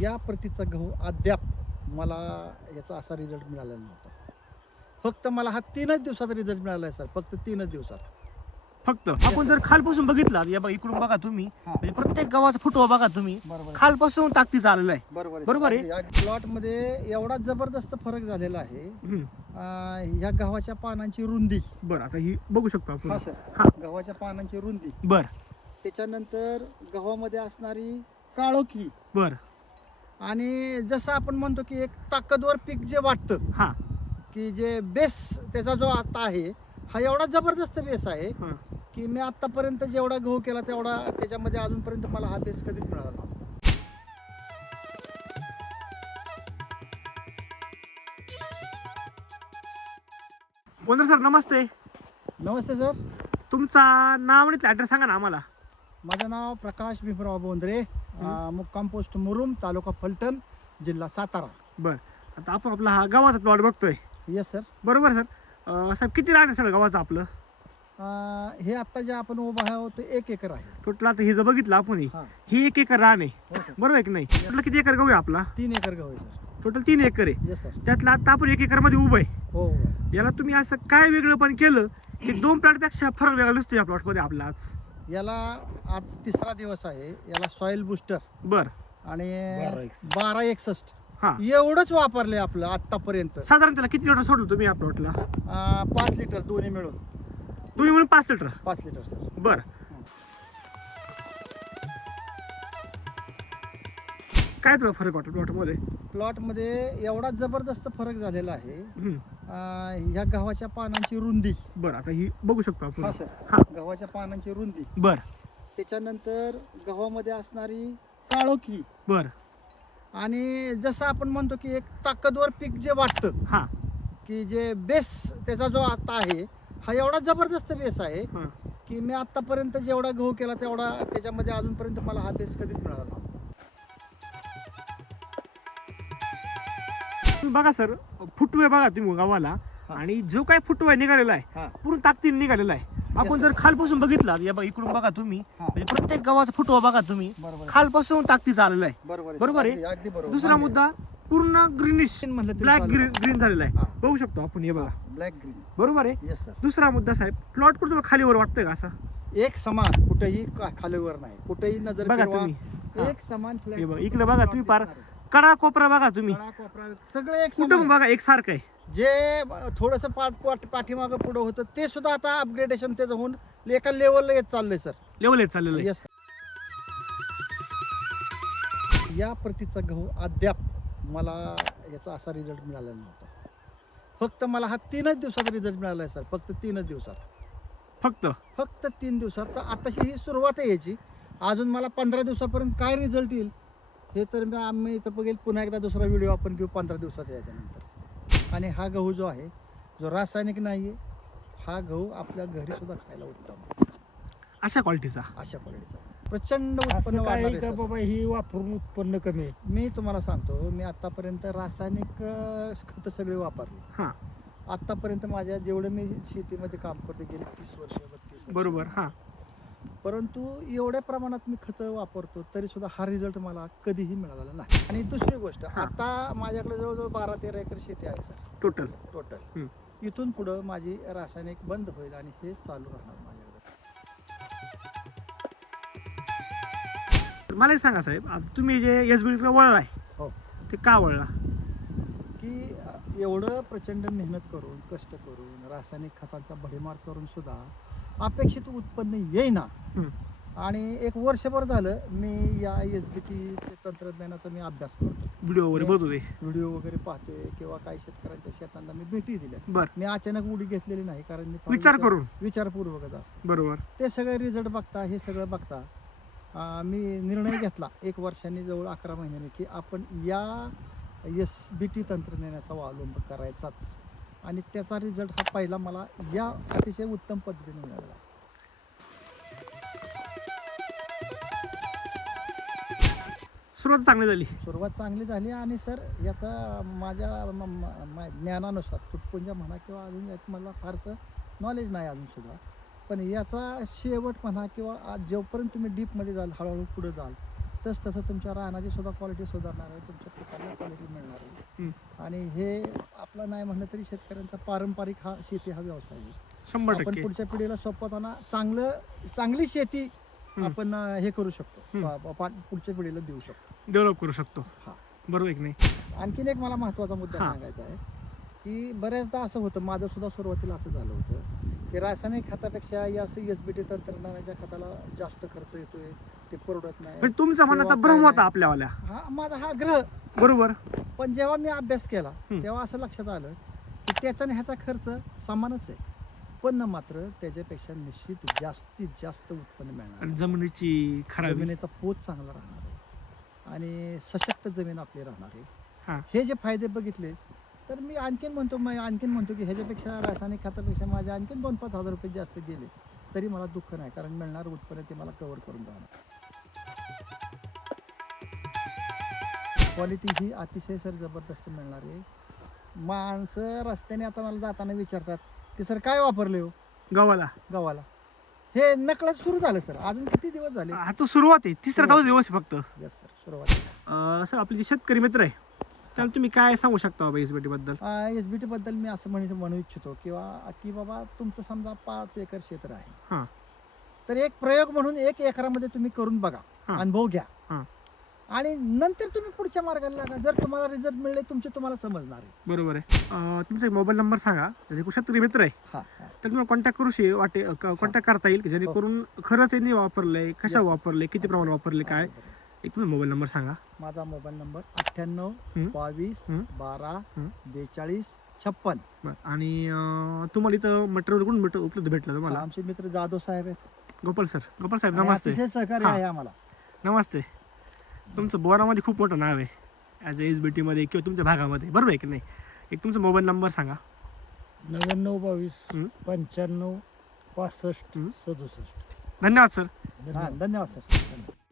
या प्रतीचा गहू अद्याप मला याचा असा रिझल्ट मिळालेला नव्हता. फक्त मला हा 3च दिवसात रिझल्ट मिळाला आहे सर, फक्त 3च दिवसात. फक्त आपण जर खालपासून बघितला या बघा इकडून बघा तुम्ही, हा. म्हणजे प्रत्येक गावाचा फुटवा बघा तुम्ही, बरोबर आहे. खालपासून ताकदीचा आलेला आहे. बरोबर आहे. या प्लॉटमध्ये एवढा जबरदस्त फरक झालेला आहे. ह्या गव्हाच्या पानांची रुंदी, बरं आता ही बघू शकतो आपण. हा सर, हा. गव्हाच्या पानांची रुंदी, बर त्याच्यानंतर गव्हामध्ये असणारी काळोखी, बर आणि जसं आपण म्हणतो की एक ताकदवर पीक जे वाटतं, हा की जे बेस त्याचा जो आता आहे हा एवढा जबरदस्त बेस आहे हा. की मी आतापर्यंत जेवढा गहू केला तेवढा त्याच्यामध्ये अजूनपर्यंत मला हा बेस कधीच मिळाला नव्हता. बोलणार सर नमस्ते. नमस्ते सर, तुमचा नाव आणि ॲड्रेस सांगा ना आम्हाला. माझं नाव प्रकाश भीमराव बोंद्रे, मुक्काम पोस्ट मुरुम, तालुका फलटण, जिल्हा सातारा. बर आता आपण आपला हा गव्हाचा प्लॉट बघतोय. Yes sir. बरोबर सर. साहेब किती रान आहे सर गव्हाचं आपलं? हे आता जे आपण उभा आहोत ते 1 एकर आहे. टोटल आता हे जर बघितलं आपण हा. ही 1 एकर रान आहे. हो सर. बरोबर आहे की नाही? टोटल किती एकर गहू आहे आपला? 3 एकर गहू आहे सर. टोटल 3 एकर आहे. Yes sir. त्यातलं आता आपण 1 एकर मध्ये उभं आहे. हो हो. याला तुम्ही असं काय वेगळं पण केलं की 2 प्लॉटपेक्षा फरक वेगळा दिसतो या प्लॉटमध्ये आपला आज. याला आज 3रा दिवस आहे. याला सॉइल बुस्टर बर आणि 1261 हा. एवढंच वापरले आपलं आतापर्यंत. साधारण त्याला किती लिटर सोडलं तुम्ही या प्लॉटला? 5 लिटर दोन्ही मिळून. तुम्ही म्हणून 5 लिटर. 5 litre sir. बर काय तुला फरक वाटतो प्लॉटमध्ये? प्लॉटमध्ये एवढा जबरदस्त फरक झालेला आहे. ह्या गव्हाच्या पानांची रुंदी, बर आता ही बघू शकतो आपण. हा सर, हा. गव्हाच्या पानांची रुंदी, बर त्याच्यानंतर गव्हामध्ये असणारी काळोखी, बर आणि जसं आपण म्हणतो की एक ताकदवर पीक जे वाटतं, हा की जे बेस त्याचा जो आता आहे हा एवढा जबरदस्त बेस आहे हा. की मी आतापर्यंत जेवढा गहू केला तेवढा त्याच्यामध्ये अजूनपर्यंत मला हा बेस कधीच मिळाला नव्हता. तुम्ही बघा सर, फुटवे बघा तुम्ही गव्हाला, हा. आणि जो काय फुटवा निघालेला आहे हा. पूर्ण ताकदीने निघालेला आहे. आपण Yes, जर sir. खालपासून बघितला या बघा इकडून बघा तुम्ही, हा. म्हणजे प्रत्येक गावाचा फुटवा बघा तुम्ही, बरोबर आहे. खालपासून ताकदीचा आलेला आहे. बरोबर आहे. अगदी- अगदी बरोबर. दुसरा मुद्दा पूर्ण ग्रीनिश म्हणलं तरी ब्लॅक चालेल. ग्रीन झालेला आहे. हा. बघू शकतो आपण हे बघा. Black green. बरोबर आहे. Yes sir. दुसरा मुद्दा साहेब, प्लॉट कुठं खालीवर वाटतोय का असा? एक समान, कुठेही खालीवर नाही, कुठेही नजर बघा फिरवा, तुम्ही. हा. एक समान flat हे बघा, मध्ये इकडे बघा तुम्ही पार दिसणार आहे. कडा कोपरा बघा तुम्ही, तळा, कोपरा, सगळं एक कुठं समान पण आहे. बघा एकसारखं आहे. जे थोडस पाठीमागं पुढं होतं ते सुद्धा आता अपग्रेडेशन त्याचं होऊन एका लेवलला येत चाललंय सर. लेवल येत चाललेलं आहे. येस. या प्रतीचा गहू अद्याप मला याचा असा रिझल्ट मिळालेला नव्हता. फक्त मला हा 3च दिवसात रिझल्ट मिळाला आहे सर, फक्त 3च दिवसात. फक्त 3 दिवसात. तर आताशी ही सुरुवात आहे याची. अजून मला 15 दिवसापर्यंत काय रिझल्ट येईल हे तर आम्ही इथं बघेल. पुन्हा एकदा दुसरा व्हिडिओ आपण घेऊ 15 दिवसाचा याच्यानंतर. आणि हा गहू जो आहे, जो रासायनिक नाही आहे, हा गहू आपल्या घरी सुद्धा खायला उत्तम, अशा क्वालिटीचा. अशा क्वालिटीचा प्रचंड उत्पन्न असं वाढणार काय आहे का सर. बाबा ही वापरून उत्पन्न कमी आहे? मी तुम्हाला सांगतो, मी आतापर्यंत रासायनिक खतं सगळे वापरले. हा आतापर्यंत माझ्या जेवढं मी शेतीमध्ये काम करतो गेले 30 वर्ष 32 वर्ष, बरोबर. हा परंतु एवढ्या प्रमाणात मी खतं वापरतो तरी सुद्धा हा रिझल्ट मला कधीही मिळालेला नाही. आणि दुसरी गोष्ट, हा. आता माझ्याकडे जवळजवळ 12-13 एकर शेती आहे सर टोटल. टोटल. इथून पुढं माझी रासायनिक बंद होईल आणि हे चालू राहणार माझ्याकडे. मला एक सांगा साहेब, आता तुम्ही जे एसबीकडे वळलाय हो. ते का वळला? की एवढं प्रचंड मेहनत करून, कष्ट करून, रासायनिक खतांचा भडीमार करून सुद्धा अपेक्षित उत्पन्न येईना. आणि 1 वर्षभर झालं मी या SBT तंत्रज्ञानाचा मी अभ्यास करतो. व्हिडिओ वगैरे बघतोय. व्हिडिओ वगैरे पाहतोय किंवा काही शेतकऱ्यांच्या शेतांना मी भेटी दिल्या. बर. मी अचानक उडी घेतलेली नाही, कारण मी विचार करून. विचारपूर्वकच असतो. बरोबर. ते सगळे रिझल्ट बघता, हे सगळं बघता मी निर्णय घेतला 1 वर्षांनी, जवळ 11 महिन्यांनी, की आपण या SBT तंत्रज्ञानाचा अवलंब करायचाच. आणि त्याचा रिझल्ट हा पहिला मला या अतिशय उत्तम पद्धतीने मिळाला. सुरुवात चांगली झाली. सुरुवात चांगली झाली. आणि सर याचा माझ्या ज्ञानानुसार तुटपुंजा म्हणा किंवा अजून यात मला फारसं नॉलेज नाही अजून सुद्धा, पण याचा शेवट म्हणा किंवा आज जोपर्यंत तुम्ही डीपमध्ये जाल, हळूहळू पुढे जाल, तसं तुमच्या रानाची सुद्धा क्वालिटी सुधारणार आहे, तुमच्या पिकाला क्वालिटी मिळणार आहे. आणि हे आपलं नाही म्हणलं तरी शेतकऱ्यांचा पारंपरिक हा शेती हा व्यवसाय आहे. 100%. आपण पुढच्या पिढीला सोपवताना चांगली शेती आपण हे करू शकतो, पुढच्या पिढीला देऊ शकतो, डेव्हलप करू शकतो. हा. बरोबर आहे की नाही? आणखीन एक मला महत्त्वाचा मुद्दा हा. सांगायचा आहे की बऱ्याचदा असं होतं, माझं सुद्धा सुरुवातीला असं झालं होतं की रासायनिक खतापेक्षा या SBT तंत्रज्ञानाच्या खताला जास्त खर्च येतोय, ते परवडत नाही. म्हणजे तुमचा मनाचा किंवा भ्रम काय होता नाही. आपल्यावाल्या. हा माझा हा ग्रह. बरोबर. पण जेव्हा मी अभ्यास केला तेव्हा असं लक्षात आलं की त्याचा आणि ह्याचा खर्च समानच आहे, पण मात्र त्याच्यापेक्षा निश्चित जास्तीत जास्त उत्पन्न मिळणार आणि आहे. जमिनीची खराबी. जमिनीचा पोत चांगला राहणार आहे आणि सशक्त जमीन आपली राहणार हा. आहे. हे जे फायदे बघितले तर मी आणखीन म्हणतो की ह्याच्यापेक्षा रासायनिक खतापेक्षा माझे आणखीन 2-5 हजार रुपये जास्त गेले तरी मला दुःख नाही, कारण मिळणारं उत्पन्न ते मला कव्हर करून जाणार. क्वालिटी ही अतिशय सर जबरदस्त मिळणार आहे. माणसं रस्त्याने आता मला जाताना विचारतात की सर काय वापरले हो गव्हाला. गव्हाला. हे नकळत सुरू झालं सर, अजून किती दिवस झाले? हा तो सुरुवात आहे, तिसरा सुरुवात. दिवस आहे फक्त. यस सर, सुरुवात. असं आपले जे शेतकरी मित्र आहे त्याला तुम्ही काय सांगू शकता बाबा SBT बद्दल? SBT बद्दल मी असं म्हणू इच्छितो की बाबा तुमचं समजा 5 एकर क्षेत्र आहे, हां. तर एक प्रयोग म्हणून 1 एकरामध्ये तुम्ही करून बघा, हां. अनुभव घ्या हां. आणि नंतर तुम्ही पुढच्या मार्गाला लागा. जर तुम्हाला रिझल्ट मिळले तुम्हाला समजणार आहे. बरोबर आहे. तुमचा मोबाईल नंबर सांगा, म्हणजे शेतकरी मित्र आहे हा तर तुम्हाला कॉन्टॅक्ट कॉन्टॅक्ट करता येईल, जेणेकरून खरंच यांनी वापरलंय, कशा Yes. वापरले, किती प्रमाणात वापरले, काय. एक तुम्ही मोबाईल नंबर सांगा. माझा मोबाईल नंबर 98 हं. 22 हं. 12 हं. 42 56. बरं. आणि तुम्हाला इथं मटेरियल कोण उपलब्ध भेटलं तुम्हाला? आमचे मित्र जाधव साहेब आहेत, गोपाल साहेब आणि नमस्ते. अतिशय सहकार्य हा. आहे आम्हाला. नमस्ते. तुमचं बोरामध्ये खूप मोठं नाव आहे ॲज SBT मध्ये किंवा तुमच्या भागामध्ये, बरोबर आहे की नाही? एक तुमचा मोबाईल नंबर सांगा. 99 22 हं. 95 65 हं. 67. धन्यवाद सर. हा, धन्यवाद. धन्यवाद सर. धन्यवाद.